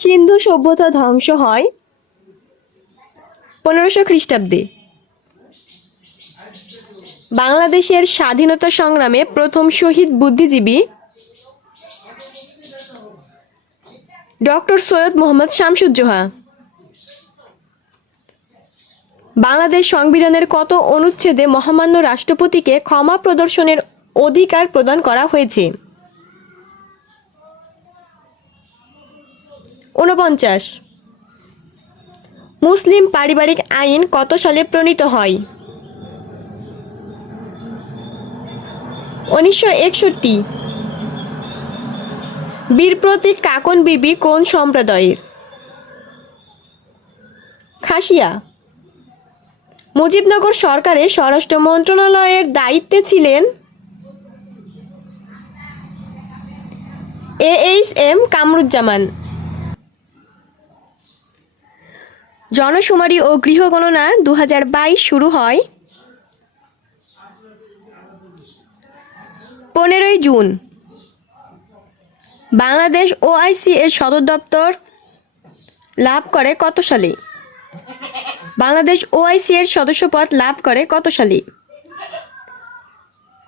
সিন্ধু সভ্যতা ধ্বংস হয় 1500 খ্রিস্টাব্দে। বাংলাদেশের স্বাধীনতা সংগ্রামে প্রথম শহীদ বুদ্ধিজীবী ডক্টর সৈয়দ মোহাম্মদ শামসুজ্জোহা। বাংলাদেশ সংবিধানের কত অনুচ্ছেদে মহামান্য রাষ্ট্রপতিকে ক্ষমা প্রদর্শনের অধিকার প্রদান করা হয়েছে? 49। মুসলিম পারিবারিক আইন কত সালে প্রণীত হয়? 1961। বীর প্রতীক কাকন বিবি কোন সম্প্রদায়ের? খাসিয়া। মুজিবনগর সরকারের স্বরাষ্ট্র মন্ত্রণালয়ের দায়িত্বে ছিলেন AHM কামরুজ্জামান। জনশুমারি ও গৃহগণনা 2022 শুরু হয় 15 জুন। বাংলাদেশ OIC এর সদর দপ্তর লাভ করে কত সালে? বাংলাদেশ OIC এর সদস্যপদ লাভ করে কত সালে?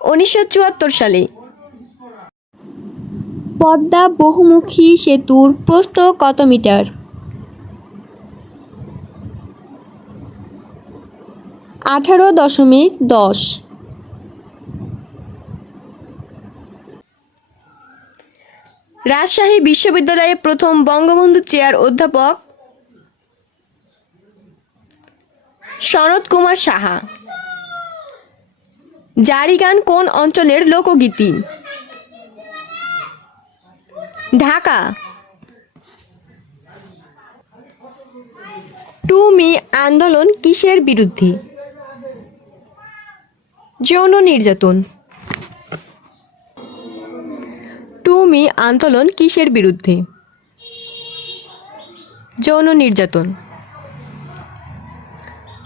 1974 সালে। পদ্মা বহুমুখী সেতুর প্রস্থ কত মিটার? 18.10। রাজশাহী বিশ্ববিদ্যালয়ে প্রথম বঙ্গবন্ধু চেয়ার অধ্যাপক সনৎ কুমার সাহা। জারি গান কোন অঞ্চলের লোকগীতি? ঢাকা। টু মি আন্দোলন কিসের বিরুদ্ধে? যৌন নির্যাতন। টু মি আন্দোলন কিসের বিরুদ্ধে? যৌন নির্যাতন।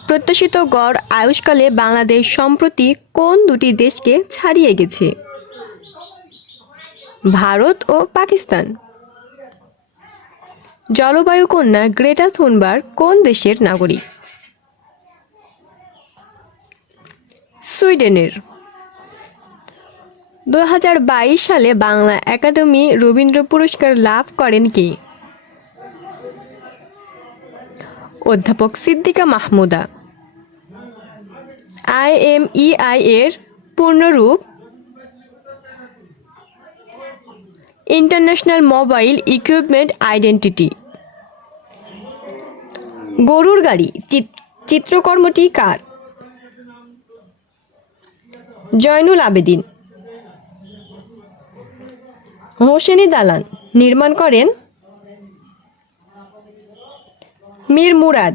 প্রত্যাশিত গড় আয়ুষ্কালে বাংলাদেশ সম্প্রতি কোন দুটি দেশকে ছাড়িয়ে গেছে? ভারত ও পাকিস্তান। জলবায়ু কন্যা গ্রেটা থুনবার্গ কোন দেশের নাগরিক? সুইডেনের। 2022 সালে বাংলা একাডেমি রবীন্দ্র পুরস্কার লাভ করেন কে? অধ্যাপক সিদ্দিকা মাহমুদা। IMEI এর পূর্ণরূপ ইন্টারন্যাশনাল মোবাইল ইকুইপমেন্ট আইডেন্টিটি। গরুর গাড়ি চিত্রকর্মটি কার? জয়নুল আবেদিন। হোসেনি দালান নির্মাণ করেন মীর মুরাদ।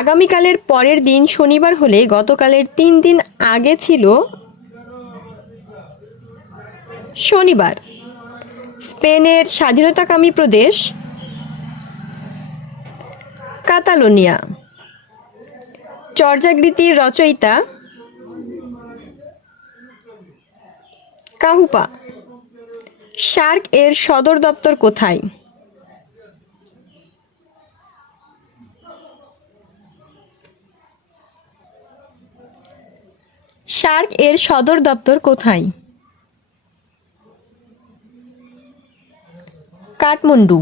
আগামীকালের পরের দিন শনিবার হলে গতকালের 3 দিন আগে ছিল শনিবার। স্পেনের স্বাধীনতাকামী প্রদেশ কাতালোনিয়া। চর্যাগীতির রচয়িতা কাহুপা। সার্ক এর সদর দপ্তর কোথায়? সার্ক এর সদর দপ্তর কোথায়? কাঠমান্ডু।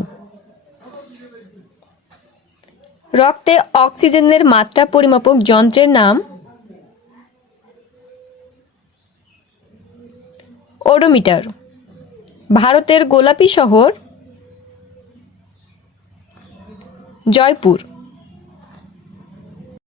রক্তে অক্সিজেনের মাত্রা পরিমাপক যন্ত্রের নাম? ওডোমিটার। ভারতের গোলাপী শহর? জয়পুর।